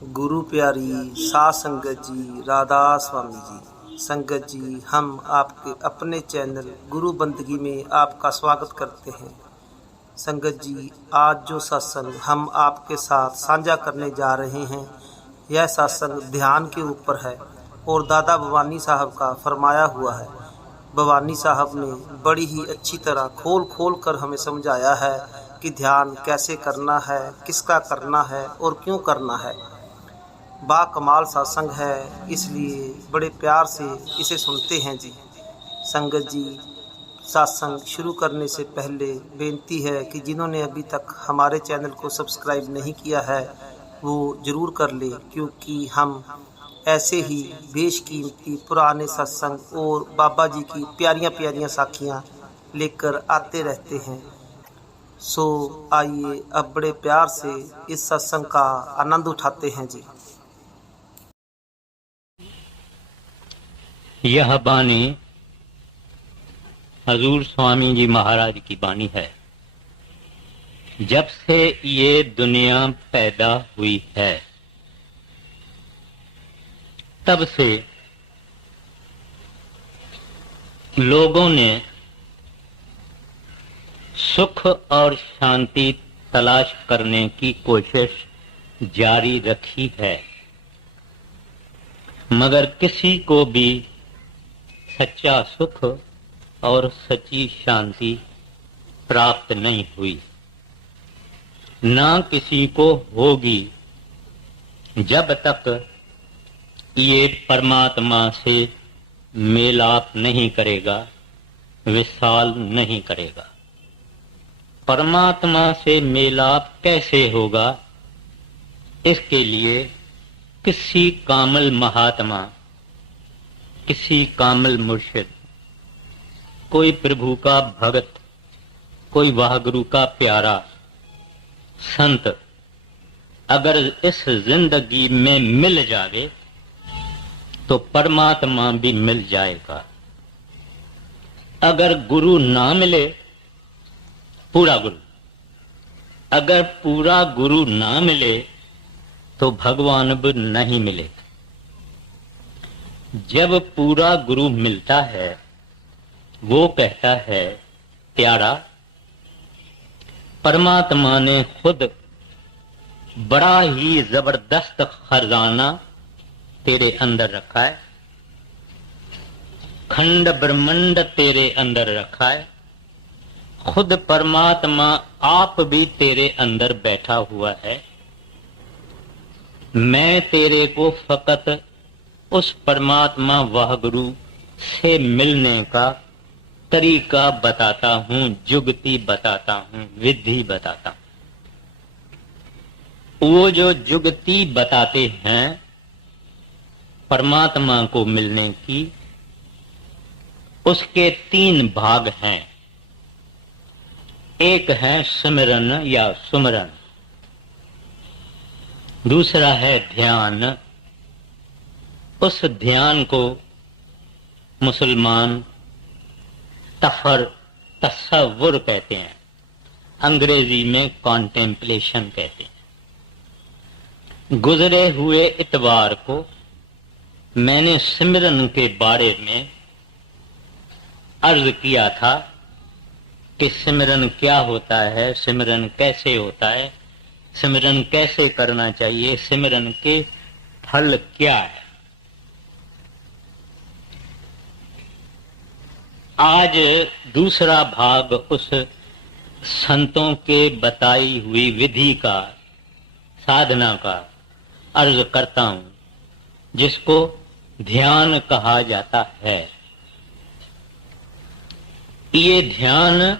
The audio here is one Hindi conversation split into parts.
गुरु प्यारी साध संगत जी, राधा स्वामी जी। संगत जी, हम आपके अपने चैनल गुरु बंदगी में आपका स्वागत करते हैं। संगत जी, आज जो सत्संग हम आपके साथ साझा करने जा रहे हैं, यह सत्संग ध्यान के ऊपर है और दादा भवानी साहब का फरमाया हुआ है। भवानी साहब ने बड़ी ही अच्छी तरह खोल कर हमें समझाया है कि ध्यान कैसे करना है, किसका करना है और क्यों करना है। बा कमाल सत्संग है, इसलिए बड़े प्यार से इसे सुनते हैं जी। संगत जी, सत्संग शुरू करने से पहले बेनती है कि जिन्होंने अभी तक हमारे चैनल को सब्सक्राइब नहीं किया है वो ज़रूर कर ले, क्योंकि हम ऐसे ही बेशकीमती पुराने सत्संग और बाबा जी की प्यारियां प्यारियां साखियां लेकर आते रहते हैं। सो आइए अब बड़े प्यार से इस सत्संग का आनंद उठाते हैं जी। यह बानी हजूर स्वामी जी महाराज की बानी है। जब से ये दुनिया पैदा हुई है तब से लोगों ने सुख और शांति तलाश करने की कोशिश जारी रखी है, मगर किसी को भी सच्चा सुख और सच्ची शांति प्राप्त नहीं हुई, ना किसी को होगी जब तक ये परमात्मा से मेलाप नहीं करेगा, विशाल नहीं करेगा। परमात्मा से मेलाप कैसे होगा? इसके लिए किसी कामिल महात्मा, किसी कामिल मुर्शिद, कोई प्रभु का भगत, कोई वाहगुरु का प्यारा संत अगर इस जिंदगी में मिल जावे तो परमात्मा भी मिल जाएगा। अगर गुरु ना मिले, पूरा गुरु, अगर पूरा गुरु ना मिले तो भगवान भी नहीं मिले। जब पूरा गुरु मिलता है वो कहता है, प्यारा, परमात्मा ने खुद बड़ा ही जबरदस्त खजाना तेरे अंदर रखा है, खंड ब्रह्मांड तेरे अंदर रखा है। खुद परमात्मा आप भी तेरे अंदर बैठा हुआ है। मैं तेरे को फकत उस परमात्मा वाहगुरु से मिलने का तरीका बताता हूं, जुगती बताता हूं, विधि बताता हूं। वो जो जुगती बताते हैं परमात्मा को मिलने की, उसके 3 भाग हैं। एक है सिमरन या सुमरन, दूसरा है ध्यान। उस ध्यान को मुसलमान तसव्वुर कहते हैं, अंग्रेजी में कॉन्टेम्पलेशन कहते हैं। गुजरे हुए इतवार को मैंने सिमरन के बारे में अर्ज किया था कि सिमरन क्या होता है, सिमरन कैसे होता है, सिमरन कैसे करना चाहिए, सिमरन के फल क्या है। आज दूसरा भाग उस संतों के बताई हुई विधि का, साधना का अर्ज करता हूं, जिसको ध्यान कहा जाता है। ये ध्यान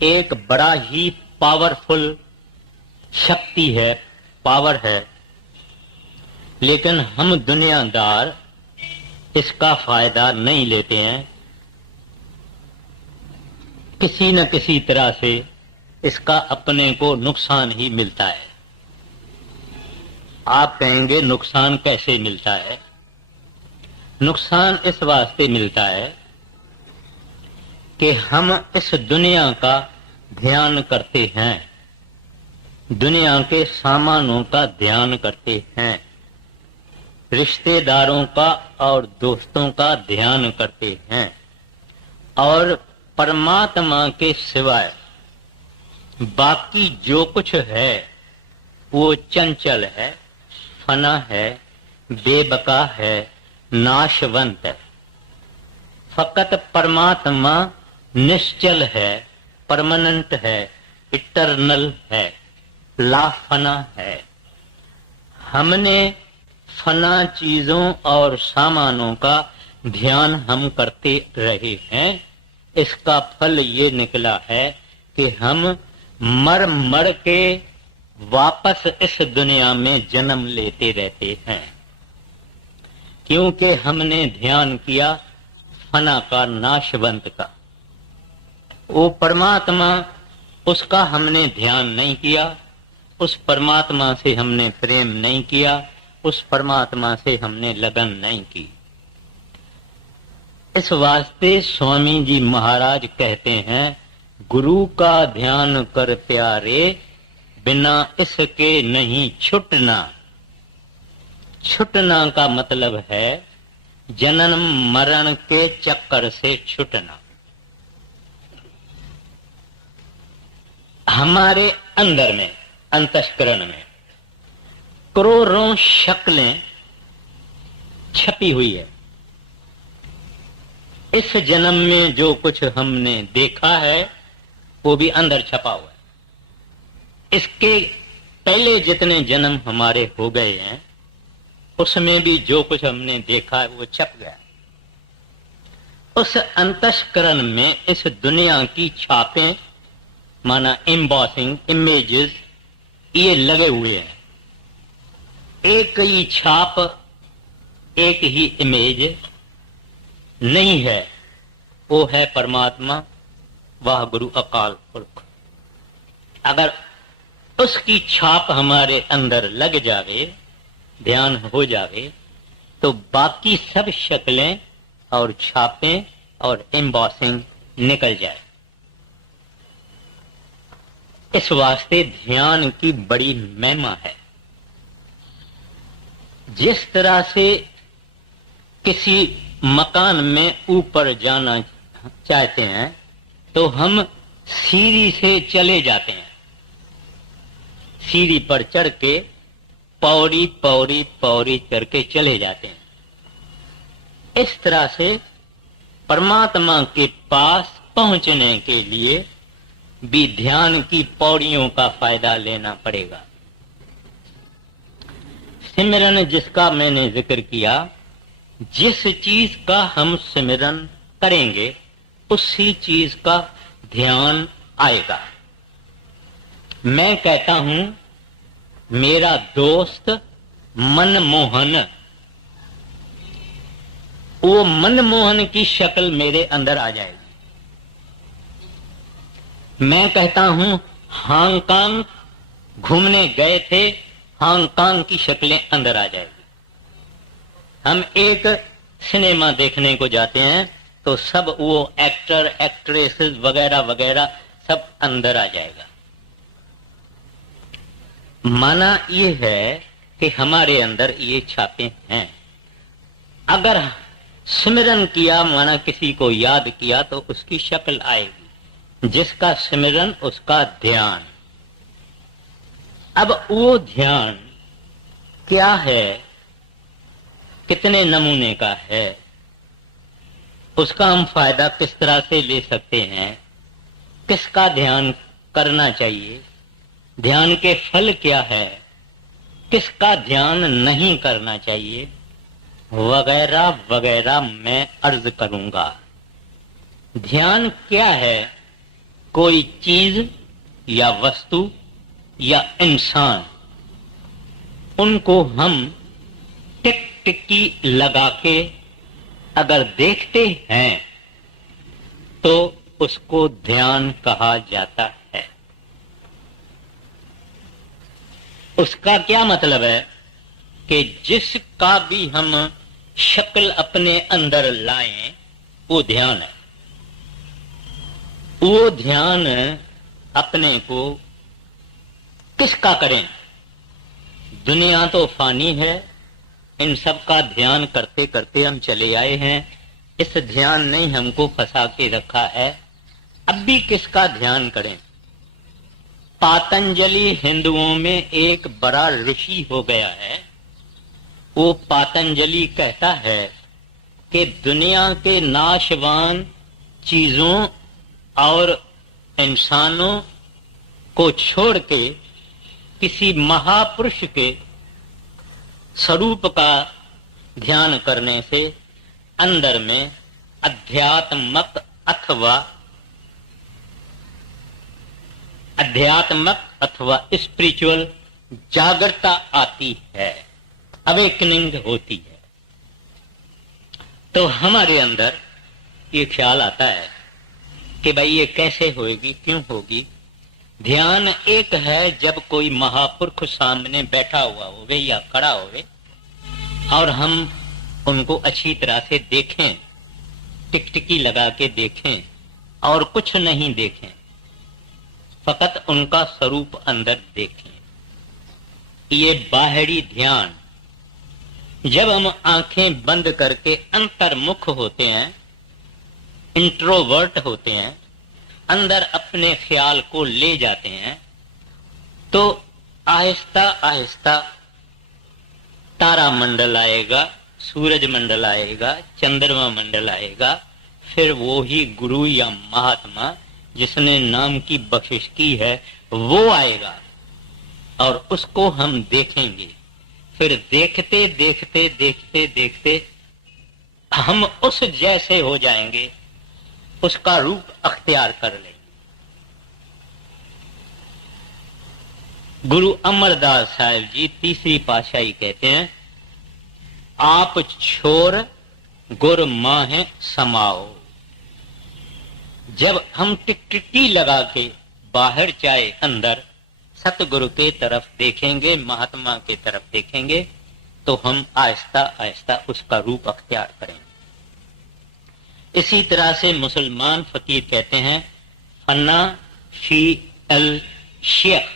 एक बड़ा ही पावरफुल शक्ति है, पावर है, लेकिन हम दुनियादार इसका फायदा नहीं लेते हैं। किसी न किसी तरह से इसका अपने को नुकसान ही मिलता है। आप कहेंगे नुकसान कैसे मिलता है? नुकसान इस वास्ते मिलता है कि हम इस दुनिया का ध्यान करते हैं, दुनिया के सामानों का ध्यान करते हैं, रिश्तेदारों का और दोस्तों का ध्यान करते हैं, और परमात्मा के सिवाय बाकी जो कुछ है वो चंचल है, फना है, बेबका है, नाशवंत है। फकत परमात्मा निश्चल है, परमानेंट है, इटर्नल है, लाफना है। हमने फना चीजों और सामानों का ध्यान हम करते रहे हैं। इसका फल ये निकला है कि हम मर मर के वापस इस दुनिया में जन्म लेते रहते हैं, क्योंकि हमने ध्यान किया फना का, नाशवंत का। वो परमात्मा, उसका हमने ध्यान नहीं किया, उस परमात्मा से हमने प्रेम नहीं किया, उस परमात्मा से हमने लगन नहीं की। इस वास्ते स्वामी जी महाराज कहते हैं, गुरु का ध्यान कर प्यारे, बिना इसके नहीं छुटना। छुटना का मतलब है जन्म मरण के चक्कर से छुटना। हमारे अंदर में, अंतस्करण में करोड़ों शक्लें छपी हुई है। इस जन्म में जो कुछ हमने देखा है वो भी अंदर छपा हुआ है। इसके पहले जितने जन्म हमारे हो गए हैं उसमें भी जो कुछ हमने देखा है वो छप गया। उस अंतस्करण में इस दुनिया की छापें, माना एम्बॉसिंग, इमेजेस, ये लगे हुए हैं। एक ही छाप, एक ही इमेज नहीं है, वो है परमात्मा, वह गुरु अकाल पुरख। अगर उसकी छाप हमारे अंदर लग जावे, ध्यान हो जावे, तो बाकी सब शक्लें और छापें और एम्बॉसिंग निकल जाए। इस वास्ते ध्यान की बड़ी महिमा है। जिस तरह से किसी मकान में ऊपर जाना चाहते हैं तो हम सीढ़ी से चले जाते हैं, सीढ़ी पर चढ़ के पौड़ी पौड़ी पौड़ी चढ़ के चले जाते हैं। इस तरह से परमात्मा के पास पहुंचने के लिए भी ध्यान की पौड़ियों का फायदा लेना पड़ेगा। सिमरन जिसका मैंने जिक्र किया, जिस चीज का हम सिमरन करेंगे उसी चीज का ध्यान आएगा। मैं कहता हूं मेरा दोस्त मनमोहन, वो मनमोहन की शक्ल मेरे अंदर आ जाएगी। मैं कहता हूं हांगकांग घूमने गए थे, हांगकांग की शक्लें अंदर आ जाएगी। हम एक सिनेमा देखने को जाते हैं तो सब वो एक्टर, एक्ट्रेसेस वगैरह वगैरह सब अंदर आ जाएगा। माना ये है कि हमारे अंदर ये छापे हैं। अगर सिमरन किया, माना किसी को याद किया, तो उसकी शक्ल आएगी। जिसका सिमरन उसका ध्यान। अब वो ध्यान क्या है, कितने नमूने का है, उसका हम फायदा किस तरह से ले सकते हैं, किसका ध्यान करना चाहिए, ध्यान के फल क्या है, किसका ध्यान नहीं करना चाहिए, वगैरह वगैरह मैं अर्ज करूंगा। ध्यान क्या है? कोई चीज या वस्तु या इंसान, उनको हम टिक टिक्की लगा के अगर देखते हैं तो उसको ध्यान कहा जाता है। उसका क्या मतलब है कि जिसका भी हम शक्ल अपने अंदर लाएं वो ध्यान है। वो ध्यान अपने को किसका करें? दुनिया तो फानी है, इन सब का ध्यान करते करते हम चले आए हैं। इस ध्यान ने हमको फंसा के रखा है, अब भी किसका ध्यान करें? पातंजलि हिंदुओं में एक बड़ा ऋषि हो गया है। वो पातंजलि कहता है कि दुनिया के नाशवान चीजों और इंसानों को छोड़ के किसी महापुरुष के स्वरूप का ध्यान करने से अंदर में अध्यात्मक अथवा स्पिरिचुअल जागृतता आती है, अवेकनिंग होती है। तो हमारे अंदर ये ख्याल आता है कि भाई ये कैसे होगी, क्यों होगी? ध्यान एक है जब कोई महापुरुष सामने बैठा हुआ होवे या खड़ा होवे और हम उनको अच्छी तरह से देखें, टिकटिकी लगा के देखें और कुछ नहीं देखें, फकत उनका स्वरूप अंदर देखें। ये बाहरी ध्यान। जब हम आंखें बंद करके अंतर्मुख होते हैं, इंट्रोवर्ट होते हैं, अंदर अपने ख्याल को ले जाते हैं, तो आहिस्ता आहिस्ता तारा मंडल आएगा, सूरज मंडल आएगा, चंद्रमा मंडल आएगा, फिर वो ही गुरु या महात्मा जिसने नाम की बख्शिश की है वो आएगा और उसको हम देखेंगे। फिर देखते देखते देखते देखते हम उस जैसे हो जाएंगे, उसका रूप अख्तियार कर लेंगे। गुरु अमरदास साहिब जी तीसरी पातशाही कहते हैं, आप छोर गुर माहे समाओ। जब हम टिकटिकी लगा के बाहर चाहे अंदर सतगुरु के तरफ देखेंगे, महात्मा के तरफ देखेंगे, तो हम आहिस्ता आहिस्ता उसका रूप अख्तियार करेंगे। इसी तरह से मुसलमान फकीर कहते हैं, फना फी अल शेख।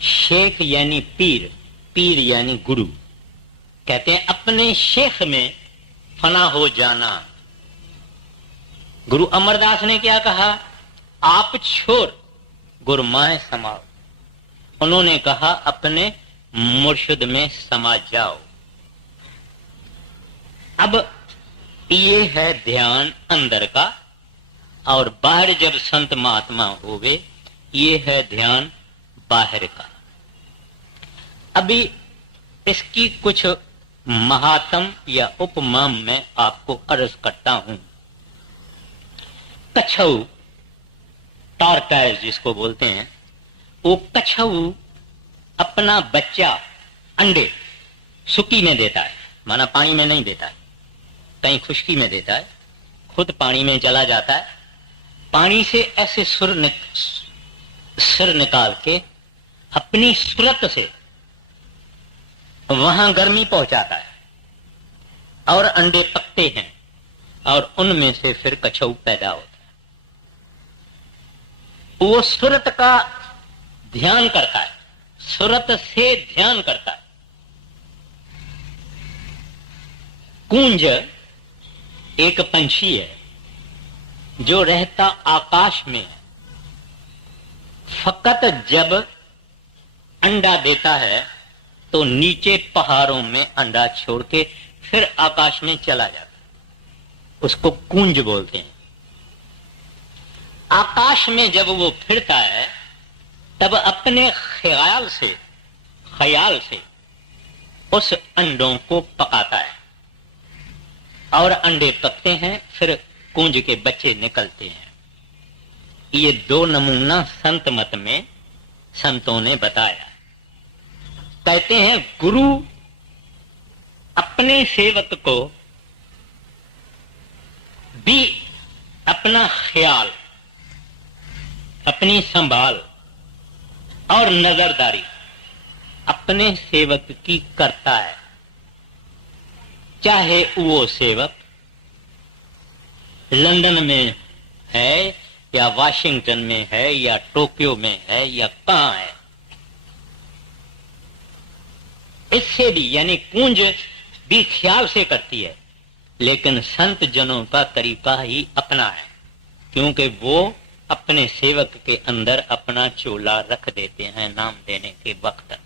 शेख यानी पीर, पीर यानी गुरु। कहते हैं अपने शेख में फना हो जाना। गुरु अमरदास ने क्या कहा? आप छोर गुरमाए समाओ। उन्होंने कहा अपने मुर्शिद में समा जाओ। अब ये है ध्यान अंदर का, और बाहर जब संत महात्मा होवे ये है ध्यान बाहर का। अभी इसकी कुछ महात्म या उपमा मैं आपको अर्ज करता हूं। कछऊ, टॉर्टाइज जिसको बोलते हैं, वो कछऊ अपना बच्चा अंडे सुकी में देता है, माना पानी में नहीं देता है, कहीं खुश्की में देता है, खुद पानी में चला जाता है, पानी से ऐसे सिर निकाल के अपनी सूरत से वहां गर्मी पहुंचाता है और अंडे पकते हैं और उनमें से फिर कछऊ पैदा होता है। वो सूरत का ध्यान करता है, सूरत से ध्यान करता है। कूंज एक पंछी है जो रहता आकाश में है, फकत जब अंडा देता है तो नीचे पहाड़ों में अंडा छोड़ के फिर आकाश में चला जाता है, उसको कूंज बोलते हैं। आकाश में जब वो फिरता है तब अपने ख्याल से उस अंडों को पकाता है और अंडे पकते हैं, फिर कूंज के बच्चे निकलते हैं। ये दो नमूना संत मत में संतों ने बताया। कहते हैं गुरु अपने सेवक को भी अपना ख्याल, अपनी संभाल और नजरदारी अपने सेवक की करता है, चाहे वो सेवक लंदन में है या वाशिंगटन में है या टोक्यो में है या कहां है। इससे भी यानी कुंज भी ख्याल से करती है, लेकिन संत जनों का तरीका ही अपना है, क्योंकि वो अपने सेवक के अंदर अपना चोला रख देते हैं नाम देने के वक्त।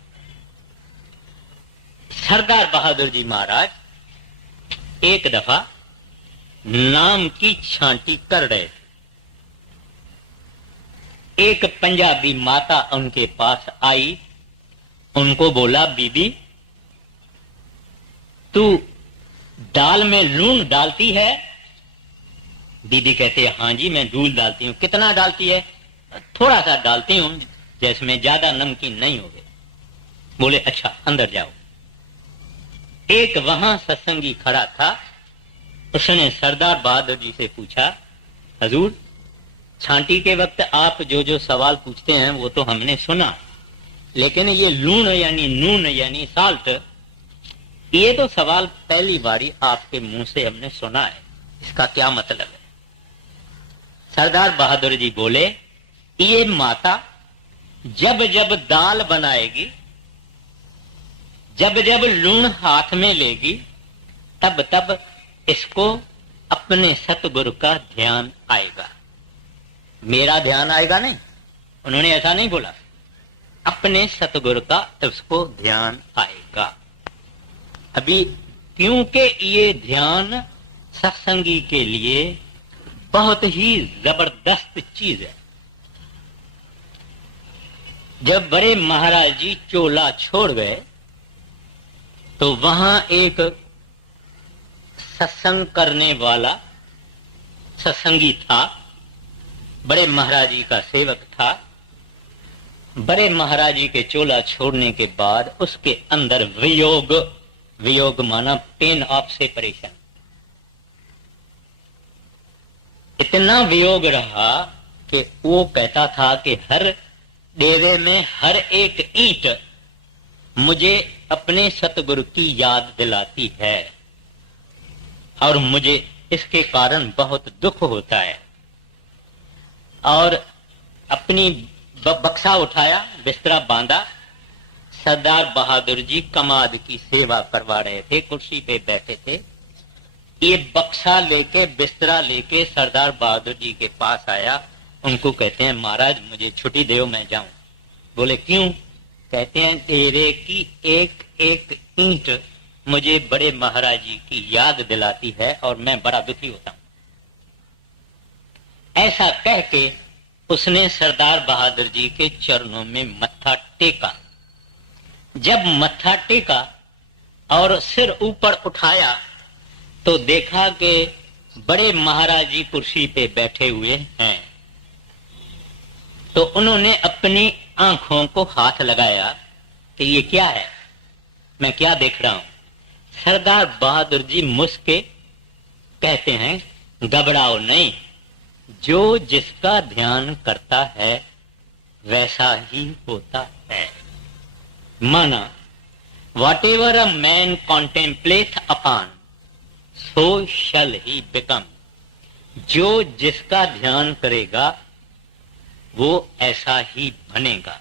सरदार बहादुर जी महाराज एक दफा नाम की छांटी कर रहे थे। एक पंजाबी माता उनके पास आई, उनको बोला, बीबी तू दाल में लून डालती है? बीबी कहते हैं, हाँ जी मैं दूध डालती हूँ। कितना डालती है? थोड़ा सा डालती हूँ, जिसमें ज्यादा नमकीन नहीं होगे। बोले अच्छा अंदर जाओ। एक वहां सत्संगी खड़ा था, उसने सरदार बहादुर जी से पूछा, हजूर छांटी के वक्त आप जो जो सवाल पूछते हैं वो तो हमने सुना, लेकिन ये लूण यानी नून यानी साल्ट, ये तो सवाल पहली बारी आपके मुंह से हमने सुना है, इसका क्या मतलब है? सरदार बहादुर जी बोले, ये माता जब जब दाल बनाएगी, जब जब लूण हाथ में लेगी, तब तब इसको अपने सतगुरु का ध्यान आएगा। मेरा ध्यान आएगा नहीं, उन्होंने ऐसा नहीं बोला, अपने सतगुरु का उसको ध्यान आएगा। अभी क्योंकि ये ध्यान सत्संगी के लिए बहुत ही जबरदस्त चीज है। जब बड़े महाराज जी चोला छोड़ गए तो वहां एक सत्संग करने वाला सत्संगी था, बड़े महाराज जी का सेवक था। बड़े महाराज जी के चोला छोड़ने के बाद उसके अंदर वियोग, वियोग माना पेन ऑफ सेपरेशन, इतना वियोग रहा कि वो कहता था कि हर डेरे में हर एक ईंट मुझे अपने सतगुरु की याद दिलाती है और मुझे इसके कारण बहुत दुख होता है। और अपनी बक्सा उठाया, बिस्तरा बांधा, सरदार बहादुर जी कमाद की सेवा करवा रहे थे, कुर्सी पे बैठे थे। ये बक्सा लेके बिस्तरा लेके सरदार बहादुर जी के पास आया, उनको कहते हैं, महाराज मुझे छुट्टी दो, मैं जाऊं। बोले क्यों? कहते हैं, तेरे की एक एक ईंट मुझे बड़े महाराज जी की याद दिलाती है और मैं बड़ा दुखी होता हूं। ऐसा कह के उसने सरदार बहादुर जी के चरणों में मत्था टेका। जब मत्था टेका और सिर ऊपर उठाया तो देखा कि बड़े महाराज जी कुर्सी पे बैठे हुए हैं। तो उन्होंने अपनी आंखों को हाथ लगाया कि ये क्या है, मैं क्या देख रहा हूं? सरदार बहादुर जी मुस्के कहते हैं, घबराओ नहीं, जो जिसका ध्यान करता है वैसा ही होता है। माना, whatever a man contemplates upon, so shall he become। जो जिसका ध्यान करेगा वो ऐसा ही बनेगा।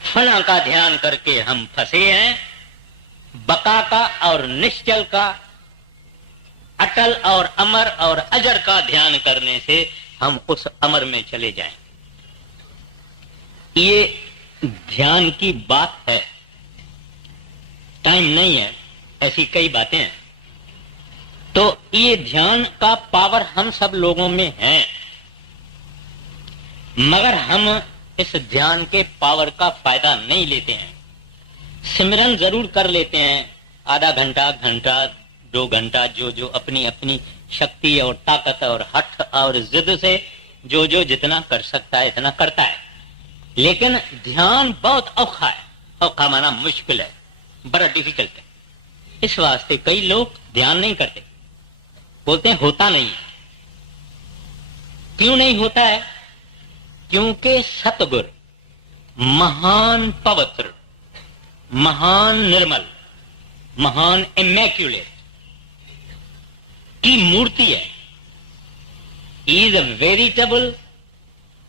फना का ध्यान करके हम फंसे हैं, बका का और निश्चल का, अटल और अमर और अजर का ध्यान करने से हम उस अमर में चले जाएं। ये ध्यान की बात है, टाइम नहीं है, ऐसी कई बातें हैं। तो ये ध्यान का पावर हम सब लोगों में है, मगर हम इस ध्यान के पावर का फायदा नहीं लेते हैं। सिमरन जरूर कर लेते हैं, आधा घंटा, घंटा, 2 घंटा, जो जो अपनी अपनी शक्ति और ताकत और हठ और जिद से जो जो जितना कर सकता है इतना करता है। लेकिन ध्यान बहुत औखा है, औखा माना मुश्किल है, बड़ा डिफिकल्ट है। इस वास्ते कई लोग ध्यान नहीं करते, बोलते हैं होता नहीं है। क्यों नहीं होता है? क्योंकि सतगुर महान पवित्र, महान निर्मल, महान इमैक्युलेट की मूर्ति है। Is a veritable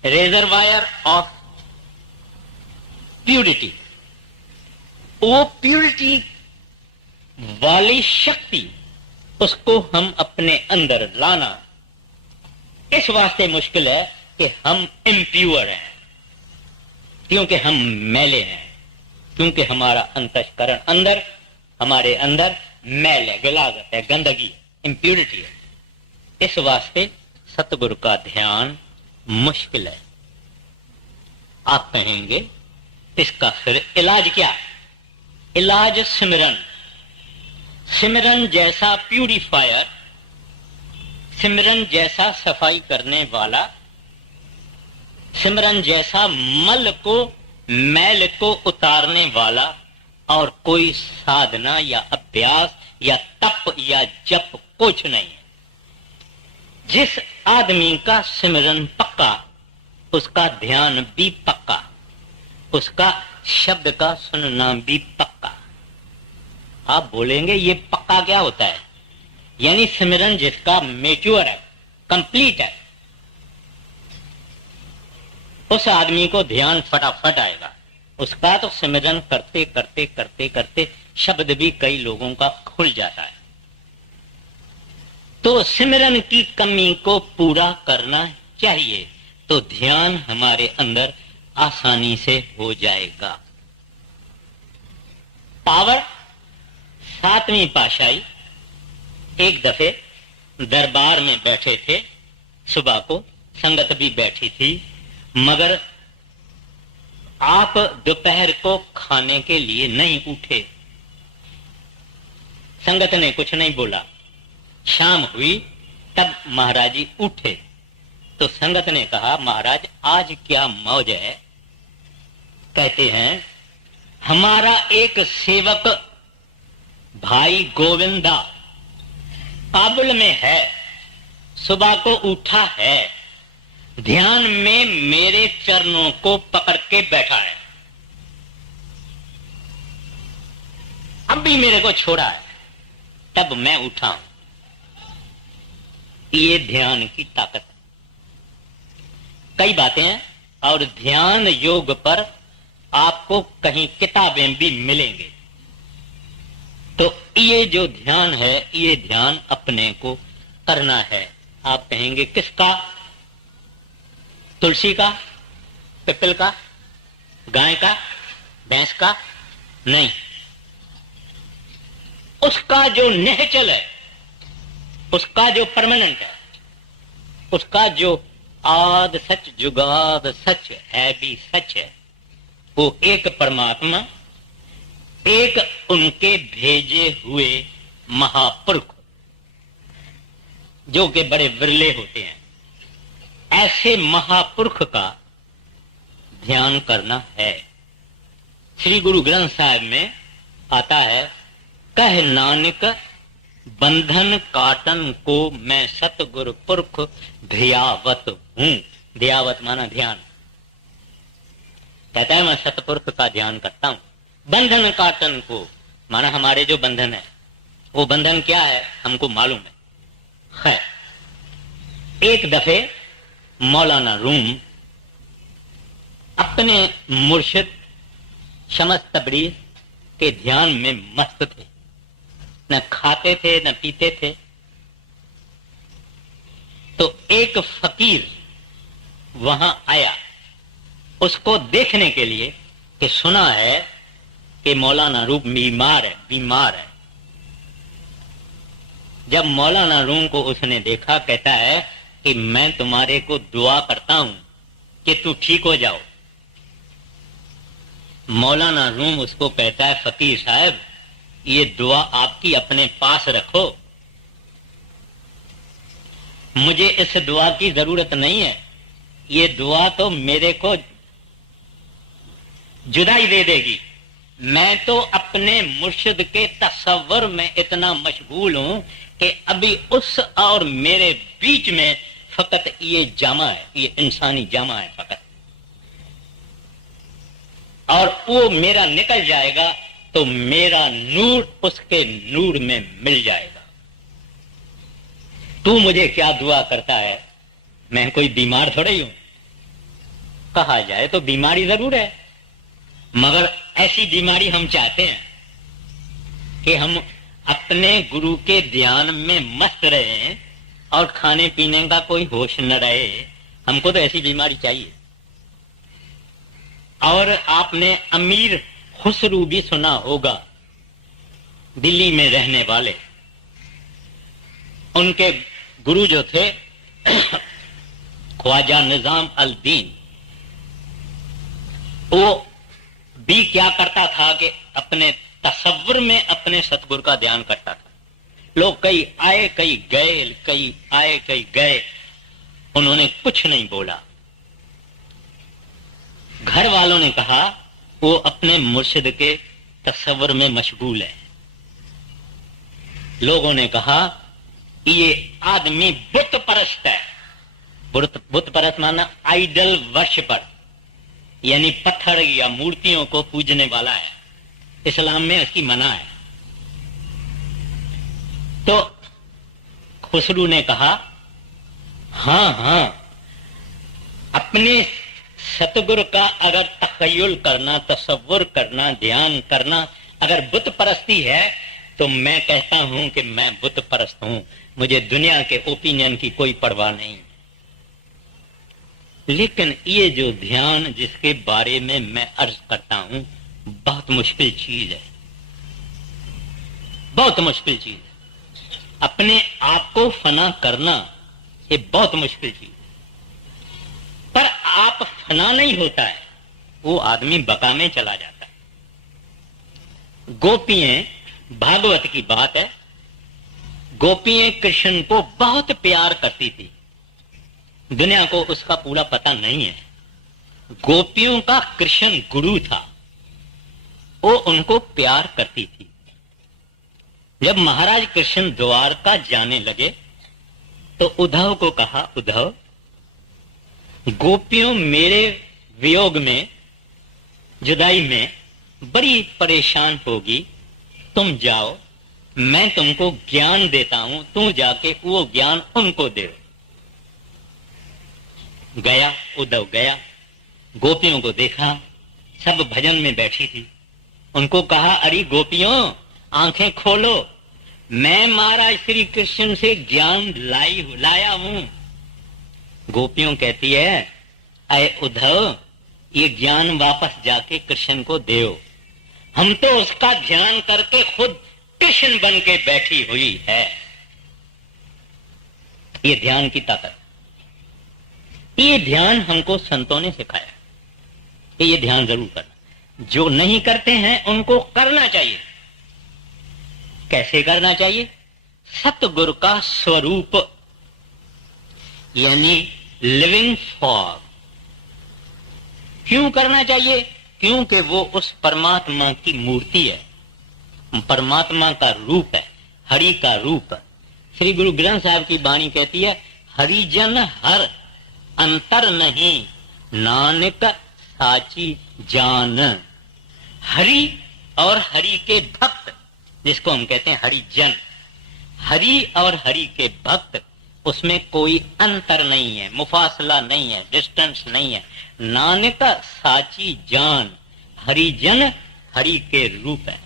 reservoir of purity. वो प्यूरिटी वाली शक्ति उसको हम अपने अंदर लाना इस वास्ते मुश्किल है कि हम इम्प्योर हैं, क्योंकि हम मैले हैं, क्योंकि हमारा अंतःकरण अंदर, हमारे अंदर मैल है, गिलागत है, गंदगी है, इम्प्योरिटी है। इस वास्ते सतगुरु का ध्यान मुश्किल है। आप कहेंगे इसका फिर इलाज क्या है? इलाज सिमरन। सिमरन जैसा प्यूरिफायर, सिमरन जैसा सफाई करने वाला, सिमरन जैसा मल को, मैल को उतारने वाला और कोई साधना या अभ्यास या तप या जप कुछ नहीं है। जिस आदमी का सिमरन पक्का, उसका ध्यान भी पक्का, उसका शब्द का सुनना भी पक्का। आप बोलेंगे ये पक्का क्या होता है? यानी सिमरन जिसका मैच्योर है, कंप्लीट है, उस आदमी को ध्यान फटाफट आएगा। उसका तो सिमरन करते करते करते करते शब्द भी कई लोगों का खुल जाता है। तो सिमरन की कमी को पूरा करना चाहिए तो ध्यान हमारे अंदर आसानी से हो जाएगा। पावर, सातवीं पातशाही एक दफे दरबार में बैठे थे, सुबह को संगत भी बैठी थी, मगर आप दोपहर को खाने के लिए नहीं उठे। संगत ने कुछ नहीं बोला। शाम हुई तब महाराज जी उठे तो संगत ने कहा, महाराज आज क्या मौज है? कहते हैं हमारा एक सेवक भाई गोविंदा काबुल में है, सुबह को उठा है, ध्यान में मेरे चरणों को पकड़ के बैठा है, अब भी मेरे को छोड़ा है, तब मैं उठा हूं। ये ध्यान की ताकत है। कई बातें हैं और ध्यान योग पर आपको कहीं किताबें भी मिलेंगे। तो ये जो ध्यान है, ये ध्यान अपने को करना है। आप कहेंगे किसका? तुलसी का, पिपल का, गाय का, भैंस का? नहीं, उसका जो नेचुरल है, उसका जो परमानेंट है, उसका जो आद सच जुगाद सच है भी सच है, वो एक परमात्मा, एक उनके भेजे हुए महापुरुष जो कि बड़े विरले होते हैं, ऐसे महापुरुष का ध्यान करना है। श्री गुरु ग्रंथ साहिब में आता है, कह नानक बंधन काटन को मैं सतगुरु पुरख ध्यावत हूं। ध्यावत माना ध्यान। कहता है मैं सतपुरुष का ध्यान करता हूं। बंधन काटन को माना हमारे जो बंधन है, वो बंधन क्या है हमको मालूम है। एक दफे मौलाना रूम अपने मुर्शिद शमस तबरीज के ध्यान में मस्त थे, न खाते थे न पीते थे। तो एक फकीर वहां आया उसको देखने के लिए कि सुना है कि मौलाना रूम बीमार है। जब मौलाना रूम को उसने देखा, कहता है कि मैं तुम्हारे को दुआ करता हूं कि तू ठीक हो जाओ। मौलाना रूम उसको कहता है, फकीर साहब ये दुआ आपकी अपने पास रखो, मुझे इस दुआ की जरूरत नहीं है। ये दुआ तो मेरे को जुदाई दे देगी। मैं तो अपने मुर्शिद के तस्वर में इतना मशगूल हूं कि अभी उस और मेरे बीच में फकत ये जामा है, ये इंसानी जामा है फकत, और वो मेरा निकल जाएगा तो मेरा नूर उसके नूर में मिल जाएगा। तू मुझे क्या दुआ करता है? मैं कोई बीमार थोड़ा ही हूं। कहा जाए तो बीमारी जरूर है, मगर ऐसी बीमारी हम चाहते हैं कि हम अपने गुरु के ध्यान में मस्त रहे और खाने पीने का कोई होश न रहे। हमको तो ऐसी बीमारी चाहिए। और आपने अमीर खुसरू भी सुना होगा, दिल्ली में रहने वाले। उनके गुरु जो थे ख्वाजा निजाम अल दीन, वो भी क्या करता था कि अपने तसव्वुर में अपने सतगुरु का ध्यान करता था। लोग कई आए कई गए, कई आए कई गए, उन्होंने कुछ नहीं बोला। घर वालों ने कहा वो अपने मुर्शिद के तसव्वुर में मशगूल है। लोगों ने कहा ये आदमी बुत परस्त है। बुत परस्त माना आइडल वर्शिपर, यानी पत्थर या मूर्तियों को पूजने वाला है। इस्लाम में इसकी मना है। तो खुसरू ने कहा हाँ, अपने सतगुरु का अगर तखय्युल करना, तसव्वुर करना, ध्यान करना अगर बुत परस्ती है तो मैं कहता हूं कि मैं बुत परस्त हूं। मुझे दुनिया के ओपिनियन की कोई परवाह नहीं। लेकिन ये जो ध्यान जिसके बारे में मैं अर्ज करता हूं, बहुत मुश्किल चीज है, बहुत मुश्किल चीज है। अपने आप को फना करना ये बहुत मुश्किल चीज है। पर आप फना नहीं होता है, वो आदमी बका में चला जाता है। गोपियां, भागवत की बात है, गोपियां कृष्ण को बहुत प्यार करती थी। दुनिया को उसका पूरा पता नहीं है। गोपियों का कृष्ण गुरु था, वो उनको प्यार करती थी। जब महाराज कृष्ण द्वारका जाने लगे तो उद्धव को कहा, उद्धव गोपियों मेरे वियोग में, जुदाई में बड़ी परेशान होगी, तुम जाओ, मैं तुमको ज्ञान देता हूं, तू जाके वो ज्ञान उनको दे। गया, उद्धव गया, गोपियों को देखा, सब भजन में बैठी थी। उनको कहा, अरे गोपियों आंखें खोलो, मैं महाराज श्री कृष्ण से ज्ञान लाया हूं। गोपियों कहती है, अरे उद्धव ये ज्ञान वापस जाके कृष्ण को देओ, हम तो उसका ध्यान करके खुद कृष्ण बन के बैठी हुई है। ये ध्यान की ताकत, ये ध्यान हमको संतों ने सिखाया कि ये ध्यान जरूर करना। जो नहीं करते हैं उनको करना चाहिए। कैसे करना चाहिए? सतगुरु का स्वरूप यानी लिविंग फॉर्म। क्यों करना चाहिए? क्योंकि वो उस परमात्मा की मूर्ति है, परमात्मा का रूप है, हरि का रूप है। श्री गुरु ग्रंथ साहब की वाणी कहती है, हरिजन हर अंतर नहीं, नानक साची जान। हरि और हरि के भक्त, जिसको हम कहते हैं हरिजन, हरि और हरि के भक्त, उसमें कोई अंतर नहीं है, मुफासला नहीं है, डिस्टेंस नहीं है। नानक साची जान, हरिजन हरि के रूप है।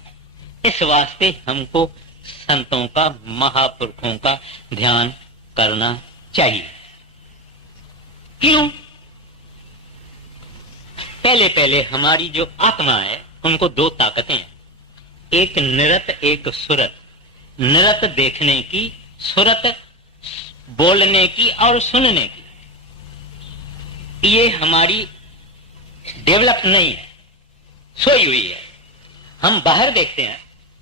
इस वास्ते हमको संतों का, महापुरुषों का ध्यान करना चाहिए। क्यों? पहले पहले हमारी जो आत्मा है उनको दो ताकतें हैं, एक निरत एक सुरत। निरत देखने की, सुरत बोलने की और सुनने की। ये हमारी डेवलप नहीं है, सोई हुई है। हम बाहर देखते हैं,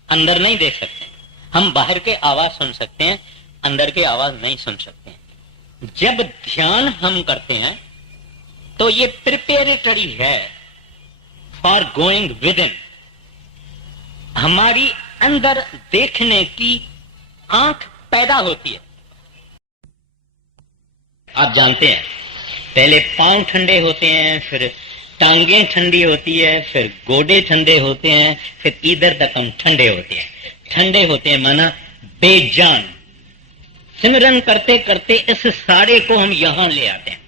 अंदर नहीं देख सकते। हम बाहर के आवाज सुन सकते हैं, अंदर के आवाज नहीं सुन सकते हैं। जब ध्यान हम करते हैं तो ये प्रिपेरेटरी है फॉर गोइंग विद इन। हमारी अंदर देखने की आंख पैदा होती है। आप जानते हैं, पहले पांव ठंडे होते हैं, फिर टांगें ठंडी होती है, फिर गोडे ठंडे होते हैं, फिर इधर तक हम ठंडे होते हैं। ठंडे होते हैं माना बेजान। सिमरन करते करते इस सारे को हम यहां ले आते हैं।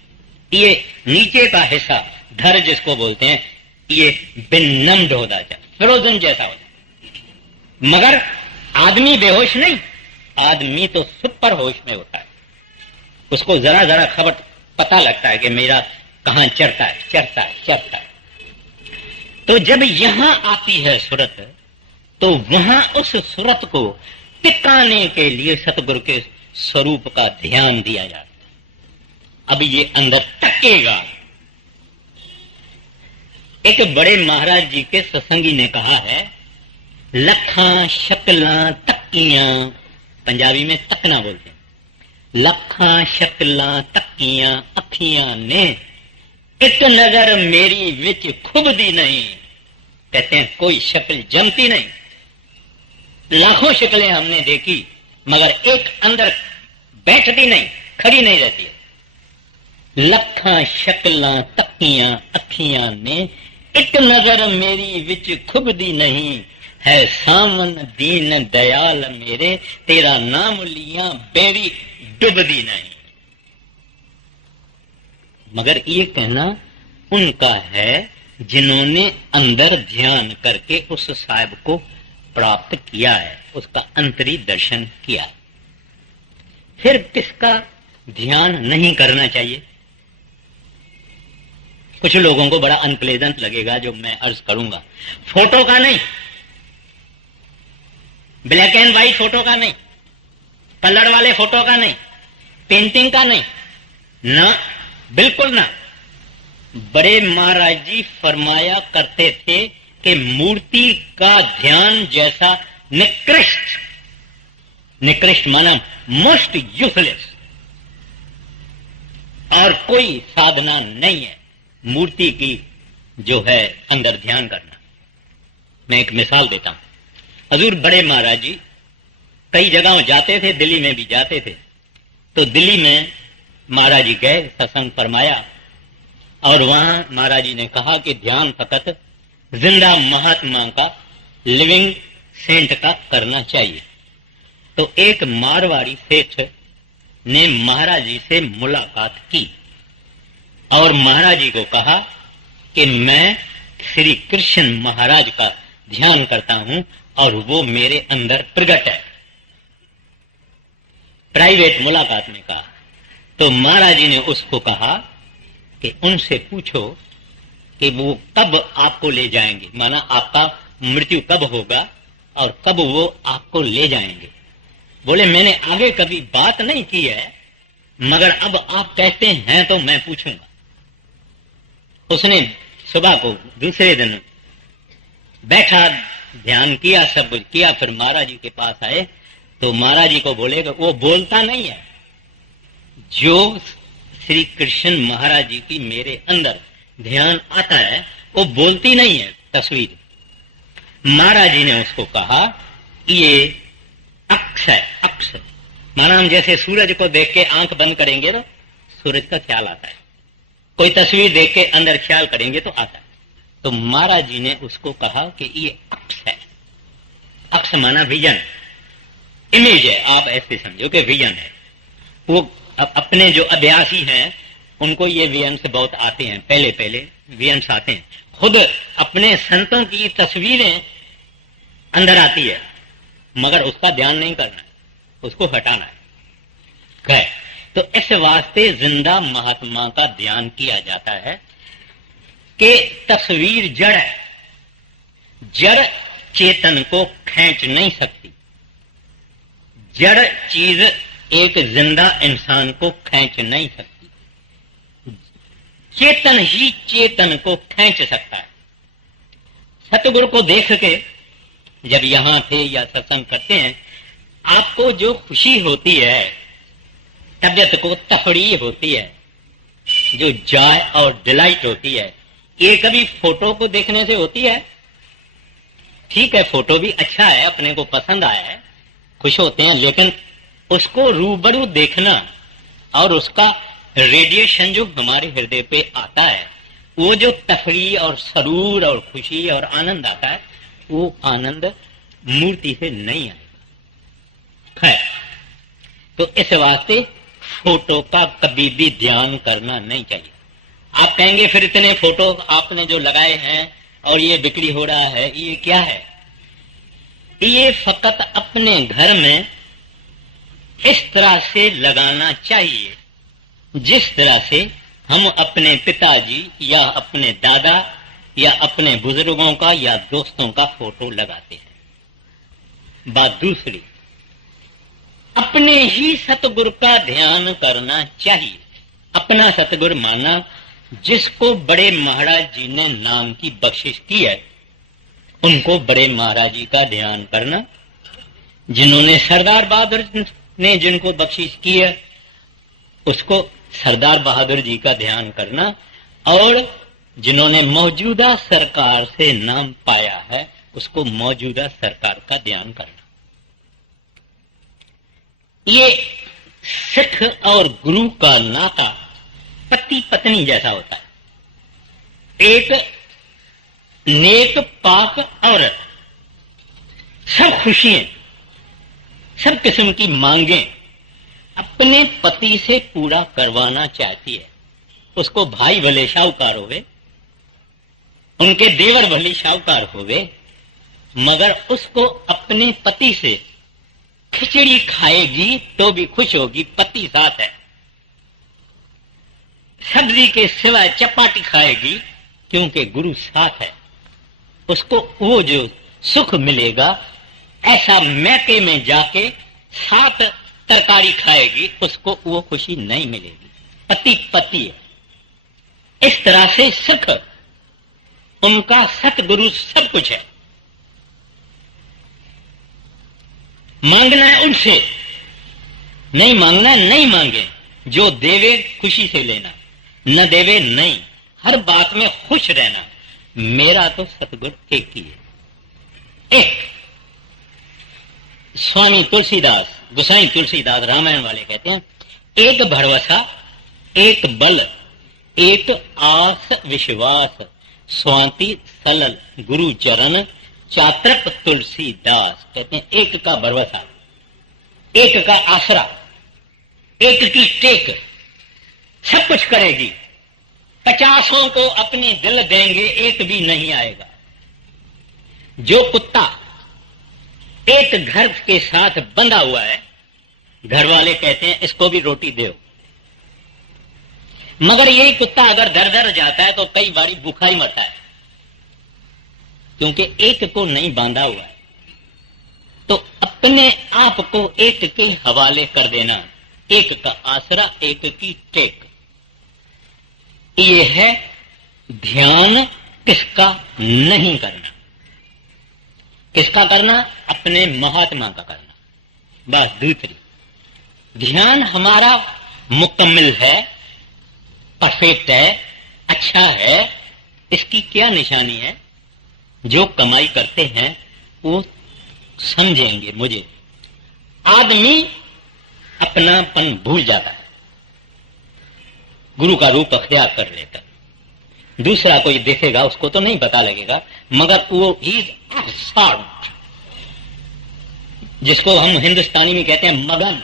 ये नीचे का हिस्सा, धर जिसको बोलते हैं, ये बेनम्ड हो जाता, फ्रोजन जैसा हो जाता। मगर आदमी बेहोश नहीं, आदमी तो सुपर होश में होता है। उसको जरा जरा खबर पता लगता है कि मेरा कहां चढ़ता है। तो जब यहां आती है सूरत, तो वहां उस सूरत को टिकाने के लिए सतगुरु के स्वरूप का ध्यान दिया जाता है। अब ये अंदर टकेगा। एक बड़े महाराज जी के सत्संगी ने कहा है, लखा शकला तक्कियां, पंजाबी में तकना बोलते हैं, लखा शकला तक्कियां अखियां ने एक नजर मेरी विच खुबदी नहीं। कहते हैं कोई शक्ल जमती नहीं, लाखों शक्लें हमने देखी मगर एक अंदर बैठती नहीं, खड़ी नहीं रहती। लखा शकला तक्कियां अखियां ने एक नजर मेरी विच खुबदी नहीं। है सावन दीन दयाल मेरे, तेरा नाम लिया बेड़ी डुबदी नहीं। मगर ये कहना उनका है जिन्होंने अंदर ध्यान करके उस साहिब को प्राप्त किया है, उसका अंतरी दर्शन किया है। फिर किसका ध्यान नहीं करना चाहिए? कुछ लोगों को बड़ा अनप्लेजेंट लगेगा जो मैं अर्ज करूंगा। फोटो का नहीं, ब्लैक एंड व्हाइट फोटो का नहीं, कलर वाले फोटो का नहीं, पेंटिंग का नहीं, ना, बिल्कुल ना। बड़े महाराज जी फरमाया करते थे कि मूर्ति का ध्यान जैसा निकृष्ट, निकृष्ट माना मोस्ट यूजलेस, और कोई साधना नहीं है मूर्ति की जो है अंदर ध्यान करना। मैं एक मिसाल देता हूं। हजूर बड़े महाराज जी कई जगहों जाते थे, दिल्ली में भी जाते थे। तो दिल्ली में महाराज जी गए, सत्संग फरमाया, और वहां महाराज जी ने कहा कि ध्यान फकत जिंदा महात्मा का, लिविंग सेंट का करना चाहिए। तो एक मारवाड़ी सेठ ने महाराज जी से मुलाकात की और महाराज जी को कहा कि मैं श्री कृष्ण महाराज का ध्यान करता हूं और वो मेरे अंदर प्रकट है। प्राइवेट मुलाकात में कहा। तो महाराज जी ने उसको कहा कि उनसे पूछो कि वो कब आपको ले जाएंगे, माना आपका मृत्यु कब होगा और कब वो आपको ले जाएंगे। बोले मैंने आगे कभी बात नहीं की है, मगर अब आप कहते हैं तो मैं पूछूंगा। उसने सुबह को दूसरे दिन बैठा, ध्यान किया, सब कुछ किया, फिर महाराज जी के पास आए तो महाराज जी को बोले कि वो बोलता नहीं है। जो श्री कृष्ण महाराज जी की मेरे अंदर ध्यान आता है वो बोलती नहीं है तस्वीर। महाराज जी ने उसको कहा ये अक्ष है, अक्ष माना हम जैसे सूरज को देख के आंख बंद करेंगे तो सूरज का ख्याल आता है, कोई तस्वीर देख के अंदर ख्याल करेंगे तो आता है। तो महाराज जी ने उसको कहा कि ये अक्ष है। अक्ष माना विजन, इमेज है, आप ऐसे समझो कि विजन है। वो अपने जो अभ्यासी हैं उनको ये विजन से बहुत आते हैं, पहले पहले विजन आते हैं। खुद अपने संतों की तस्वीरें अंदर आती है, मगर उसका ध्यान नहीं करना है, उसको हटाना है। तो इस वास्ते जिंदा महात्मा का ध्यान किया जाता है कि तस्वीर जड़ है, जड़ चेतन को खींच नहीं सकती। जड़ चीज एक जिंदा इंसान को खींच नहीं सकती, चेतन ही चेतन को खींच सकता है। सतगुरु को देख के जब यहां थे या सत्संग करते हैं, आपको जो खुशी होती है, तबियत को तफड़ी होती है, जो जॉय और डिलाइट होती है, ये कभी फोटो को देखने से होती है? ठीक है, फोटो भी अच्छा है, अपने को पसंद आया है, खुश होते हैं, लेकिन उसको रूबरू देखना और उसका रेडिएशन जो हमारे हृदय पे आता है, वो जो तफरी और सरूर और खुशी और आनंद आता है, वो आनंद मूर्ति से नहीं आएगा। है तो इस वास्ते फोटो का कभी भी ध्यान करना नहीं चाहिए। आप कहेंगे फिर इतने फोटो आपने जो लगाए हैं और ये बिक्री हो रहा है, ये क्या है? ये फकत अपने घर में इस तरह से लगाना चाहिए जिस तरह से हम अपने पिताजी या अपने दादा या अपने बुजुर्गों का या दोस्तों का फोटो लगाते हैं। बात दूसरी, अपने ही सतगुरु का ध्यान करना चाहिए। अपना सतगुरु माना जिसको बड़े महाराज जी ने नाम की बख्शिश की है, उनको बड़े महाराज जी का ध्यान करना। जिन्होंने सरदार बहादुर ने जिनको बख्शिश की है, उसको सरदार बहादुर जी का ध्यान करना। और जिन्होंने मौजूदा सरकार से नाम पाया है, उसको मौजूदा सरकार का ध्यान करना। ये सिख और गुरु का नाता पति पत्नी जैसा होता है। एक नेक पाक औरत सब खुशियां, सब किस्म की मांगें अपने पति से पूरा करवाना चाहती है। उसको भाई भले शाहूकार होवे, उनके देवर भले शाहूकार होवे, मगर उसको अपने पति से खिचड़ी खाएगी तो भी खुश होगी, पति साथ है। सब्जी के सिवाय चपाटी खाएगी क्योंकि गुरु साथ है। उसको वो जो सुख मिलेगा, ऐसा मैके में जाके साथ तरकारी खाएगी, उसको वो खुशी नहीं मिलेगी। पति पति है। इस तरह से सुख उनका सतगुरु सब कुछ है। मांगना है उनसे, नहीं मांगना नहीं मांगे, जो देवे खुशी से लेना, न देवे नहीं, हर बात में खुश रहना। मेरा तो सतगुरु एक ही है। एक स्वामी तुलसीदास, गोसाई तुलसीदास रामायण वाले कहते हैं, एक भरवसा, एक बल, एक आस विश्वास, स्वाति सलल गुरु चरण, चात्रक तुलसीदास। कहते हैं एक का भरवसा, एक का आसरा, एक की टेक, सब कुछ करेगी। 50 को अपने दिल देंगे, एक भी नहीं आएगा। जो कुत्ता एक घर के साथ बंधा हुआ है, घर वाले कहते हैं इसको भी रोटी दो, मगर यही कुत्ता अगर दर दर जाता है तो कई बारी भूखा ही मरता है, क्योंकि एक को नहीं बांधा हुआ है। तो अपने आप को एक के हवाले कर देना, एक का आसरा, एक की टेक। ये है ध्यान किसका नहीं करना। किसका करना? अपने महात्मा का करना। बस दूसरी, ध्यान हमारा मुकम्मल है, परफेक्ट है, अच्छा है। इसकी क्या निशानी है? जो कमाई करते हैं वो समझेंगे मुझे। आदमी अपनापन भूल जाता है, गुरु का रूप अख्तियार कर लेता। दूसरा कोई देखेगा उसको तो नहीं पता लगेगा, मगर वो ही एब्सॉर्ब्ड, जिसको हम हिंदुस्तानी में कहते हैं मगन,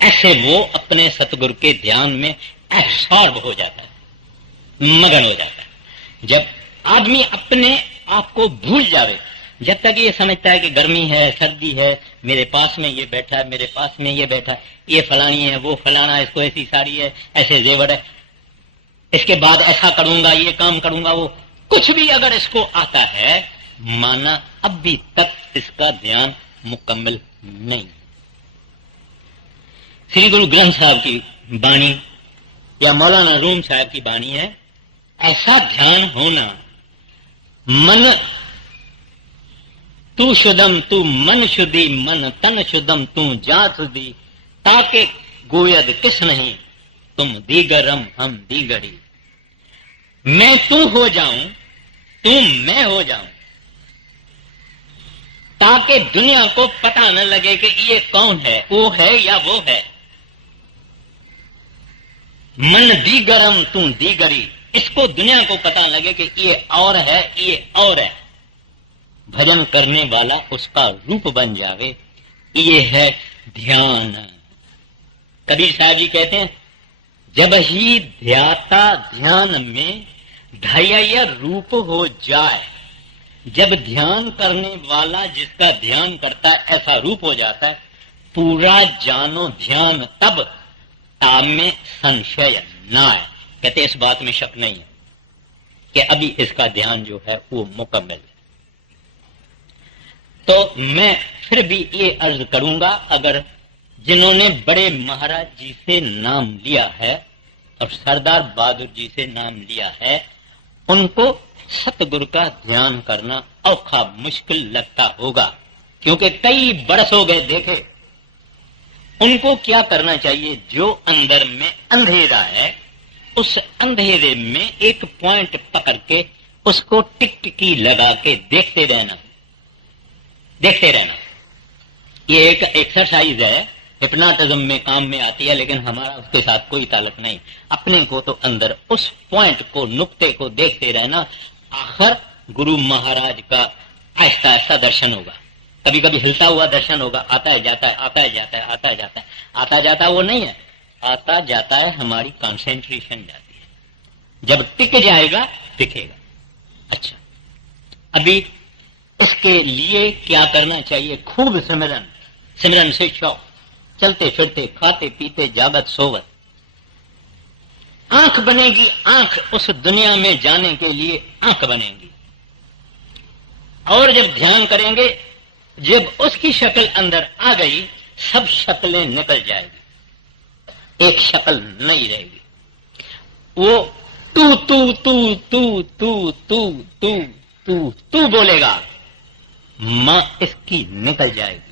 ऐसे वो अपने सतगुरु के ध्यान में एब्सॉर्ब हो जाता है, मगन हो जाता है। जब आदमी अपने आप को भूल जावे, जब तक ये समझता है कि गर्मी है, सर्दी है, मेरे पास में ये बैठा है, मेरे पास में ये बैठा है, ये फलानी है, वो फलाना, इसको ऐसी साड़ी है, ऐसे जेवर है, इसके बाद ऐसा करूंगा, ये काम करूंगा, वो कुछ भी अगर इसको आता है, माना अभी तक इसका ध्यान मुकम्मल नहीं। श्री गुरु ग्रंथ साहब की बाणी या मौलाना रूम साहब की बाणी है, ऐसा ध्यान होना, मन तू शुद्धम तू मन शुद्धि, मन तन शुद्धम तू जात शुद्धि, ताके गोयद किस नहीं, तुम दीगरम हम दीगरी। मैं तू हो जाऊं, तू मैं हो जाऊं, ताकि दुनिया को पता न लगे कि ये कौन है, वो है या वो है। मन दीगरम तू दीगरी, इसको दुनिया को पता लगे कि ये और है, ये और है। भजन करने वाला उसका रूप बन जावे, ये है ध्यान। कबीर साहब जी कहते हैं, जब ही ध्याता ध्यान में धैर्य रूप हो जाए। जब ध्यान करने वाला जिसका ध्यान करता है ऐसा रूप हो जाता है, पूरा जानो ध्यान तब ताम में संशय ना आए। कहते इस बात में शक नहीं है कि अभी इसका ध्यान जो है वो मुकम्मल है। तो मैं फिर भी ये अर्ज करूंगा, अगर जिन्होंने बड़े महाराज जी से नाम लिया है और सरदार बहादुर जी से नाम लिया है, उनको सतगुरु का ध्यान करना औखा मुश्किल लगता होगा, क्योंकि कई बरस हो गए देखे। उनको क्या करना चाहिए, जो अंदर में अंधेरा है उस अंधेरे में एक पॉइंट पकड़ के उसको टिकटिकी लगा के देखते रहना। ये एक एक्सरसाइज है, हिप्नोटिज्म में काम में आती है, लेकिन हमारा उसके साथ कोई ताल्लुक नहीं। अपने को तो अंदर उस पॉइंट को, नुक्ते को देखते रहना। आखिर गुरु महाराज का आहिस्ता आहिस्ता दर्शन होगा। कभी कभी हिलता हुआ दर्शन होगा, आता है जाता है, आता है जाता है, आता है जाता है। आता जाता वो नहीं है, आता जाता है हमारी कंसेंट्रेशन जाती है। जब टिक जाएगा दिखेगा। अच्छा, अभी इसके लिए क्या करना चाहिए, खूब सिमरन से शौक, चलते फिरते, खाते पीते, जागत सोवत। आंख बनेगी, आंख उस दुनिया में जाने के लिए आंख बनेगी। और जब ध्यान करेंगे, जब उसकी शक्ल अंदर आ गई, सब शक्लें निकल जाएगी, एक शक्ल नहीं रहेगी। वो तू तू तू तू तू तू तू तू तू बोलेगा, मां इसकी निकल जाएगी।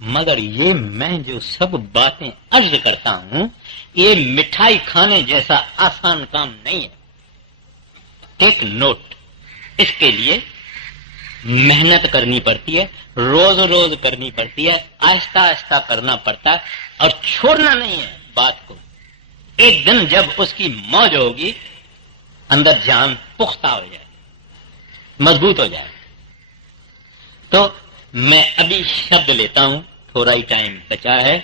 मगर ये मैं जो सब बातें अर्ज करता हूं, ये मिठाई खाने जैसा आसान काम नहीं है। टेक नोट, इसके लिए मेहनत करनी पड़ती है, रोज रोज करनी पड़ती है, आहिस्ता आहिस्ता करना पड़ता है, और छोड़ना नहीं है बात को। एक दिन जब उसकी मौज होगी, अंदर जान पुख्ता हो जाए, मजबूत हो जाए। तो मैं अभी शब्द लेता हूं, थोड़ा ही टाइम बचा है।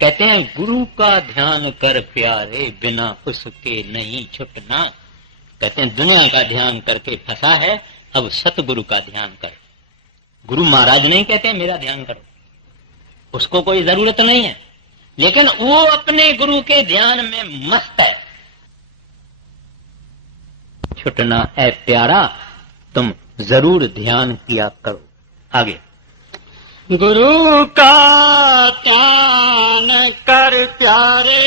कहते हैं, गुरु का ध्यान कर प्यारे, बिना उसके नहीं छुटना। कहते हैं दुनिया का ध्यान करके फंसा है, अब सतगुरु का ध्यान कर। गुरु महाराज नहीं कहते मेरा ध्यान करो, उसको कोई जरूरत नहीं है, लेकिन वो अपने गुरु के ध्यान में मस्त है। छुटना है प्यारा, तुम जरूर ध्यान किया करो। आगे, गुरु का ध्यान कर प्यारे,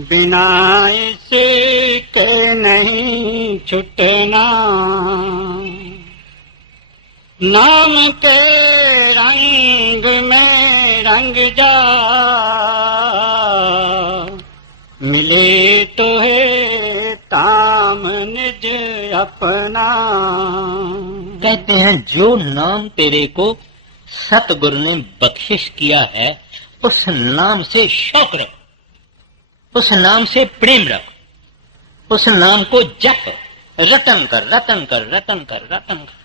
बिना इसके नहीं छुटना। नाम के रंग में रंग जा, मिले तो है ताम निज अपना। कहते हैं जो नाम तेरे को सतगुरु ने बख्शिश किया है, उस नाम से शौक रख, उस नाम से प्रेम रख, उस नाम को जप, रटन कर, रटन कर, रटन कर, रटन कर।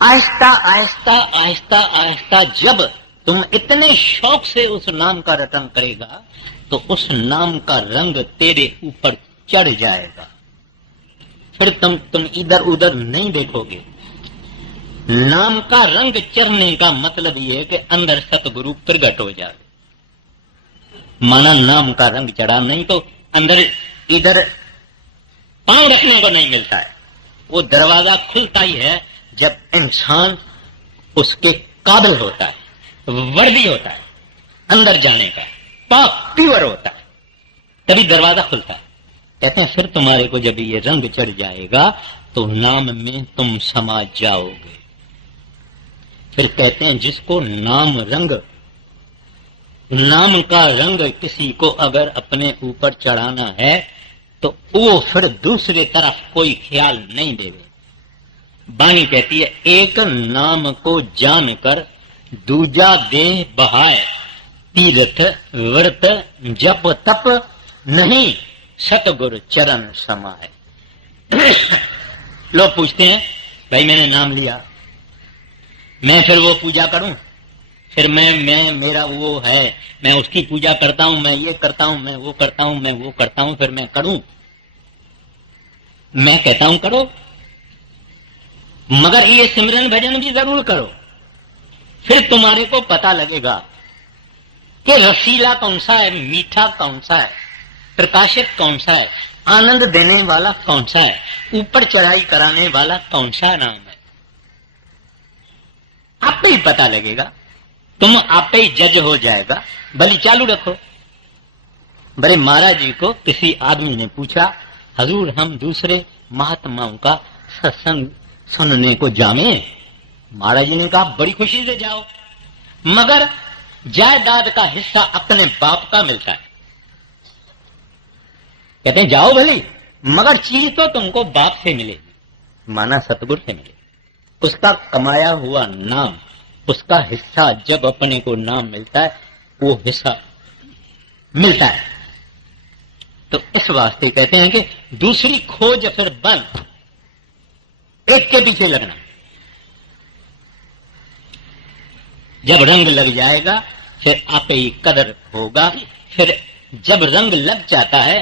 आहिस्ता आहिस्ता आहिस्ता आहिस्ता जब तुम इतने शौक से उस नाम का रटन करेगा, तो उस नाम का रंग तेरे ऊपर चढ़ जाएगा। फिर तुम इधर उधर नहीं देखोगे। नाम का रंग चढ़ने का मतलब यह है कि अंदर सतगुरु प्रगट हो जाए। माना नाम का रंग चढ़ा, नहीं तो अंदर इधर पांव रखने को नहीं मिलता है। वो दरवाजा खुलता ही है जब इंसान उसके काबिल होता है, वर्दी होता है अंदर जाने का, पाक प्योर होता है, तभी दरवाजा खुलता है। कहते हैं फिर तुम्हारे को जब ये रंग चढ़ जाएगा तो नाम में तुम समा जाओगे। फिर कहते हैं जिसको नाम का रंग किसी को अगर अपने ऊपर चढ़ाना है, तो वो फिर दूसरे तरफ कोई ख्याल नहीं देवे। बानी कहती है, एक नाम को जानकर दूजा देह बहाए, तीर्थ व्रत जप तप नहीं सतगुरु चरण समाए। लोग पूछते हैं, भाई मैंने नाम लिया, मैं फिर वो पूजा करूं, फिर मैं मेरा वो है, मैं उसकी पूजा करता हूं, मैं ये करता हूं, मैं वो करता हूं, मैं वो करता हूं, फिर मैं करूं, मैं कहता हूं करो, मगर ये सिमरन भजन भी जरूर करो। फिर तुम्हारे को पता लगेगा कि रसीला कौन सा है, मीठा कौन सा है, प्रकाशित कौन सा है, आनंद देने वाला कौन सा है, ऊपर चढ़ाई कराने वाला कौन सा नाम है। आपको ही पता लगेगा, तुम आप ही जज हो जाएगा। बलि चालू रखो। बड़े महाराज जी को किसी आदमी ने पूछा, हजूर हम दूसरे महात्माओं का सत्संग सुनने को जावे। महाराज जी ने कहा बड़ी खुशी से जाओ, मगर जायदाद का हिस्सा अपने बाप का मिलता है। कहते हैं जाओ भले, मगर चीज तो तुमको बाप से मिलेगी, माना सतगुरु से मिले। उसका कमाया हुआ नाम, उसका हिस्सा जब अपने को नाम मिलता है, वो हिस्सा मिलता है। तो इस वास्ते कहते हैं कि दूसरी खोज फिर बंद, एक के पीछे लगना। जब रंग लग जाएगा फिर आप ही कदर होगा। फिर जब रंग लग जाता है,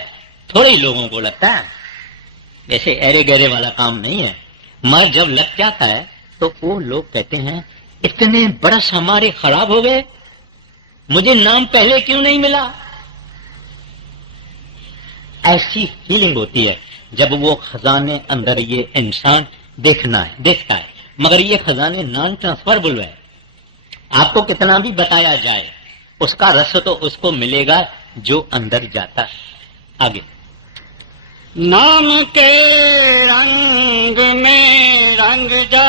थोड़े ही लोगों को लगता है, वैसे अरे गहरे वाला काम नहीं है, मगर जब लग जाता है तो वो लोग कहते हैं इतने बरस हमारे खराब हो गए, मुझे नाम पहले क्यों नहीं मिला। ऐसी फीलिंग होती है जब वो खजाने अंदर ये इंसान देखता है, मगर ये खजाने नॉन ट्रांसफरेबल है। आपको कितना भी बताया जाए, उसका रस तो उसको मिलेगा जो अंदर जाता है। आगे, नाम के रंग में रंग जा,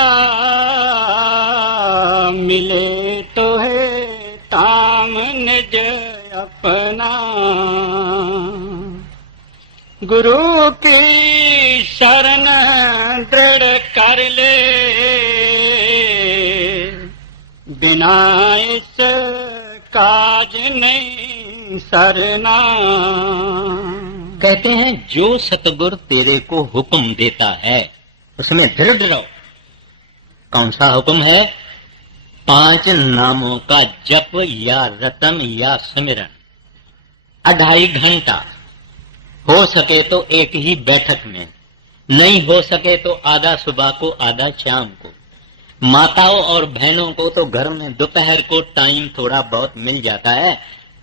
मिले तो है ताम निज अपना। गुरु की शरण दृढ़ कर ले, बिना इस काज नहीं सरना। कहते हैं जो सतगुरु तेरे को हुक्म देता है उसमें दृढ़ रहो। कौन सा हुक्म है? 5 नामों का जप या रतन या सिमरन, 2.5 घंटा, हो सके तो एक ही बैठक में, नहीं हो सके तो आधा सुबह को आधा शाम को। माताओं और बहनों को तो घर में दोपहर को टाइम थोड़ा बहुत मिल जाता है,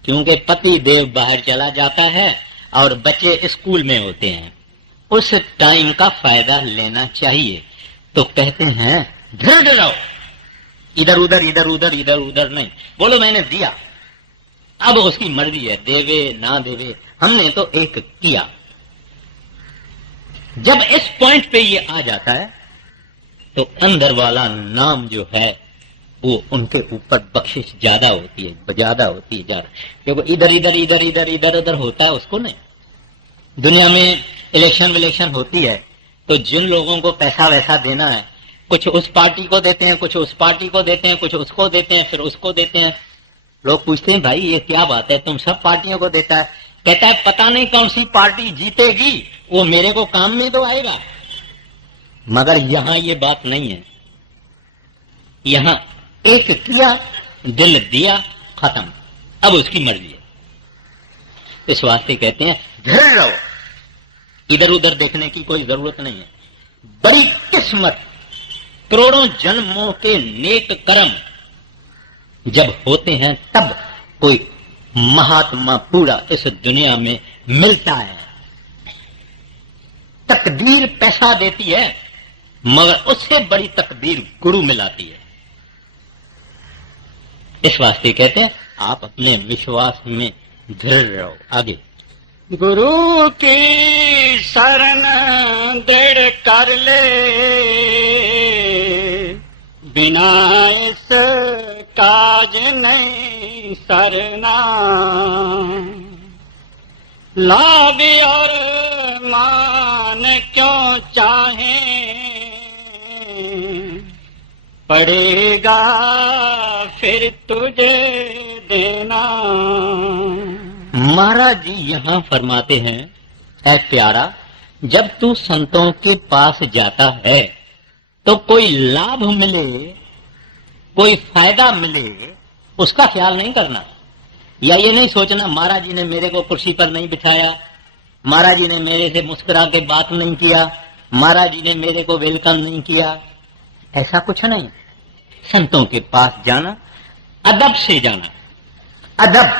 क्योंकि पति देव बाहर चला जाता है और बच्चे स्कूल में होते हैं, उस टाइम का फायदा लेना चाहिए। तो कहते हैं दृढ़ रहो, इधर उधर इधर उधर इधर उधर नहीं। बोलो मैंने दिया, अब उसकी मर्जी है, देवे ना देवे, हमने तो एक किया। जब इस पॉइंट पे ये आ जाता है तो अंदर वाला नाम जो है वो उनके ऊपर बख्शिश ज्यादा होती है, ज्यादा होती है, ज्यादा। क्योंकि इधर इधर इधर इधर इधर उधर होता है उसको नहीं। दुनिया में इलेक्शन विलेक्शन होती है तो जिन लोगों को पैसा वैसा देना है, कुछ उस पार्टी को देते हैं, कुछ उस पार्टी को देते हैं, कुछ उसको देते हैं, फिर उसको देते हैं। लोग पूछते हैं भाई ये क्या बात है, तुम सब पार्टियों को देता है? कहता है पता नहीं कौन सी पार्टी जीतेगी, वो मेरे को काम में तो आएगा। मगर यहां ये बात नहीं है, यहां एक किया, दिल दिया, खत्म, अब उसकी मर्जी है। इस वास्ते कहते हैं दृढ़ रहो, इधर उधर देखने की कोई जरूरत नहीं है। बड़ी किस्मत, करोड़ों जन्मों के नेक कर्म जब होते हैं तब कोई महात्मा पूरा इस दुनिया में मिलता है। तकदीर पैसा देती है, मगर उससे बड़ी तकदीर गुरु मिलाती है। इस वास्ते कहते हैं आप अपने विश्वास में दृढ़ रहो। आगे, गुरु की शरण दृढ़ कर ले, बिना इस काज नहीं सरना। लाभ और मान क्यों चाहे, पड़ेगा फिर तुझे देना। महाराज जी यहां फरमाते हैं, ऐ प्यारा, जब तू संतों के पास जाता है तो कोई लाभ मिले, कोई फायदा मिले, उसका ख्याल नहीं करना, या ये नहीं सोचना महाराज जी ने मेरे को कुर्सी पर नहीं बिठाया, महाराज जी ने मेरे से मुस्कुरा के बात नहीं किया, महाराज जी ने मेरे को वेलकम नहीं किया, ऐसा कुछ नहीं। संतों के पास जाना, अदब से जाना, अदब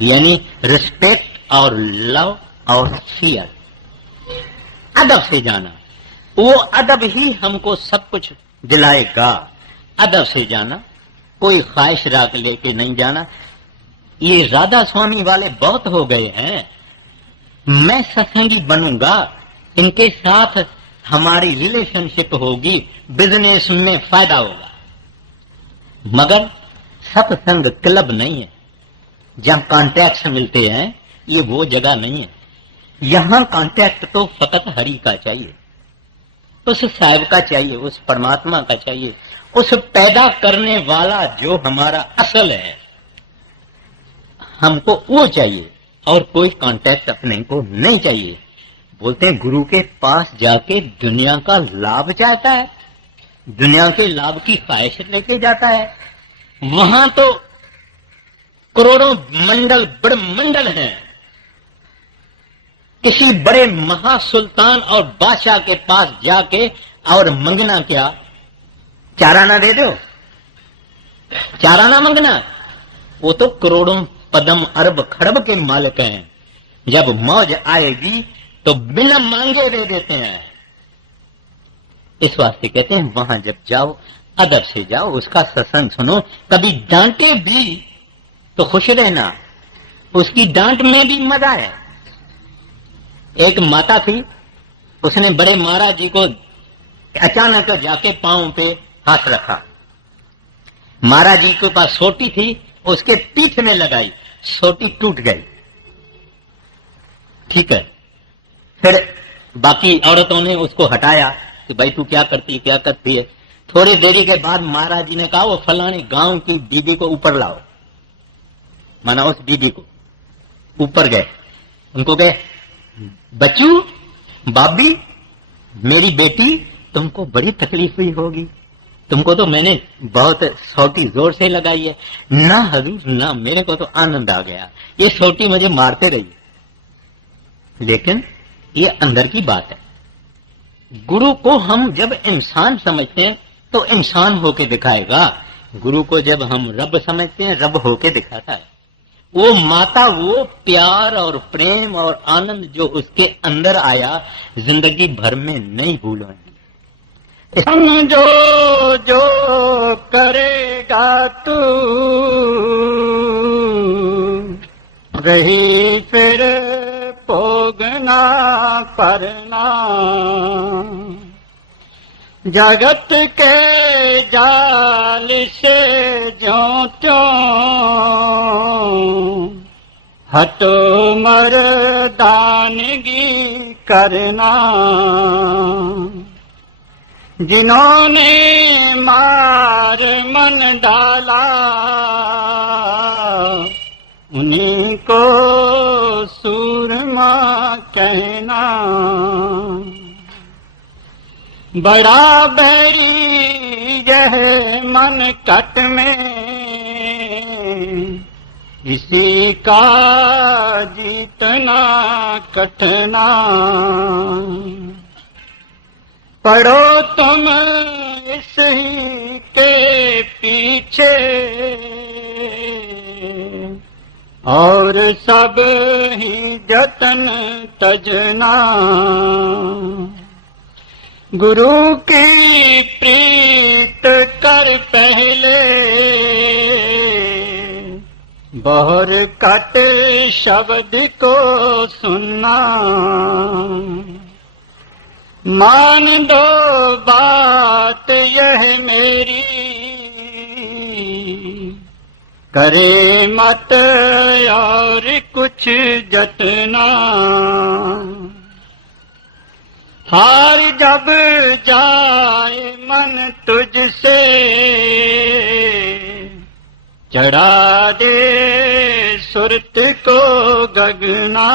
यानी रिस्पेक्ट और लव और फियर, अदब से जाना। वो अदब ही हमको सब कुछ दिलाएगा। अदब से जाना, कोई ख्वाहिश राख लेके नहीं जाना। ये राधा स्वामी वाले बहुत हो गए हैं, मैं सत्संगी बनूंगा, इनके साथ हमारी रिलेशनशिप होगी, बिजनेस में फायदा होगा। मगर सत्संग क्लब नहीं है जहां कॉन्टैक्ट मिलते हैं, ये वो जगह नहीं है। यहां कॉन्टैक्ट तो फकत हरि का चाहिए, उस साहिब का चाहिए, उस परमात्मा का चाहिए, उस पैदा करने वाला जो हमारा असल है, हमको वो चाहिए और कोई कांटेक्ट अपने को नहीं चाहिए। बोलते हैं गुरु के पास जाके दुनिया का लाभ चाहता है, दुनिया के लाभ की ख्वाहिश लेके जाता है। वहां तो करोड़ों मंडल बड़े मंडल हैं, किसी बड़े महासुल्तान और बादशाह के पास जाके और मंगना क्या, चाराना दे दो, चाराना मंगना। वो तो करोड़ों पदम अरब खरब के मालिक हैं, जब मौज आएगी तो बिना मांगे दे देते हैं। इस वास्ते कहते हैं वहां जब जाओ अदब से जाओ, उसका सत्संग सुनो, कभी डांटे भी तो खुश रहना, उसकी डांट में भी मजा है। एक माता थी, उसने बड़े महाराज जी को अचानक जाके पांव पे हाथ रखा, महाराज जी के पास सोटी थी, उसके पीठ में लगाई, सोटी टूट गई। ठीक है, फिर बाकी औरतों ने उसको हटाया कि भाई तू क्या करती है। थोड़ी देरी के बाद महाराज जी ने कहा वो फलाने गांव की दीदी को ऊपर लाओ, माना उस दीदी को ऊपर गए, उनको कहे बच्चू बाबी मेरी बेटी तुमको बड़ी तकलीफ हुई होगी, तुमको तो मैंने बहुत सोटी जोर से लगाई है। ना हजूर ना, मेरे को तो आनंद आ गया, ये सोटी मुझे मारते रही। लेकिन ये अंदर की बात है। गुरु को हम जब इंसान समझते हैं तो इंसान होके दिखाएगा, गुरु को जब हम रब समझते हैं रब होके दिखाता है। वो माता वो प्यार और प्रेम और आनंद जो उसके अंदर आया जिंदगी भर में नहीं भूलेंगे। समझो जो करेगा तू रही फिर भोगना परना, जगत के जाल से ज्यों त्यों हटो मर्दानगी करना। जिन्होंने मार मन डाला उन्हीं को सूरमा कहना। बड़ा बैरी यह मन कट में इसी का जीतना कठना। पढ़ो तुम इस ही के पीछे और सब ही जतन तजना। गुरु की प्रीत कर पहले बहुर कट शब्द को सुनना। मान दो बात यह मेरी करे मत और कुछ जतना। हार जब जाए मन तुझसे चढ़ा दे सुरत को गगना।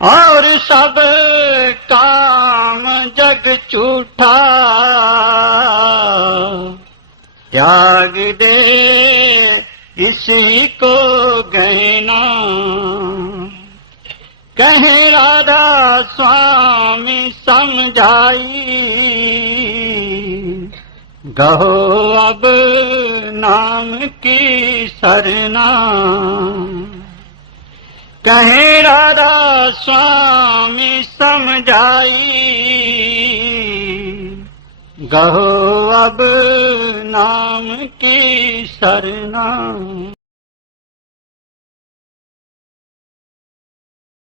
और सब काम जग झूठा त्याग दे इसी को गहना। कहे राधा स्वामी समझाई, गहो अब नाम की सरना। कहे राधा स्वामी समझाई, गहो अब नाम की सरना।